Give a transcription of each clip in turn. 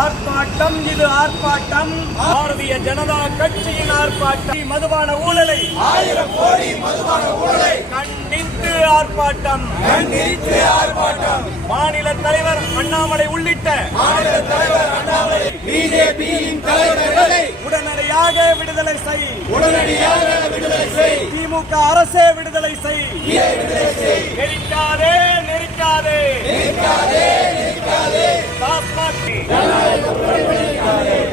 ஆர்ப்பாட்டம், இது ஆர்ப்பாட்டம். பாரதிய ஜனதா கட்சியின் ஆர்ப்பாட்டம். மதுபான ஊழலை 1000 கோடி மதுபான ஊழலை கண்டித்து ஆர்ப்பாட்டம். மாநில தலைவர் அண்ணாமலை உள்ளிட்ட பிஜேபியின் தலைவர்களை உடனடியாக விடுதலை செய். திமுக அரசே விடுதலை செய். நெரிக்காதே நெரிக்காதே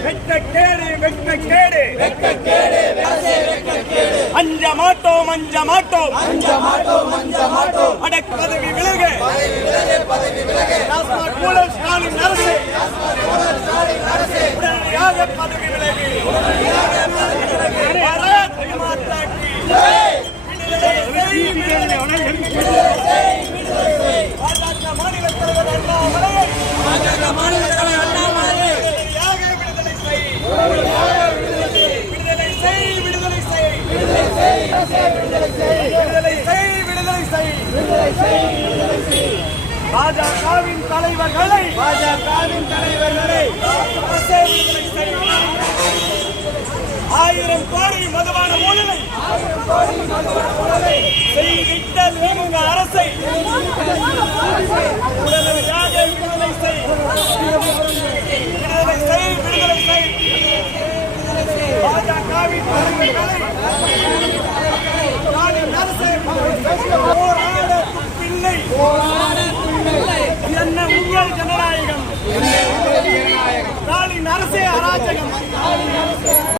வெட்கக்கேடு. அஞ்ச மாட்டோம் அடக் பதவி விலக. ஊழல் ஸ்டாலின் அரசு உடனடியாக பதவி விலகு. பாரத் மாதா கி பாஜக மாநில தலைவர் அண்ணாமலை விடுதலை செய். பாஜகவின் தலைவர்களை அரசே விடுதலை செய். 1000 கோடி மதுபான ஊழலை செய்திட்ட திமுக அரசை உடனடியாக விடுதலை செய். பாஜகவின் தலைவர்களை ஸ்டாலின் அரசை போராடத்துப்பில்லை. என்ன உங்கள் ஜனநாயகம்? ஸ்டாலின் அரசே அராஜகம்.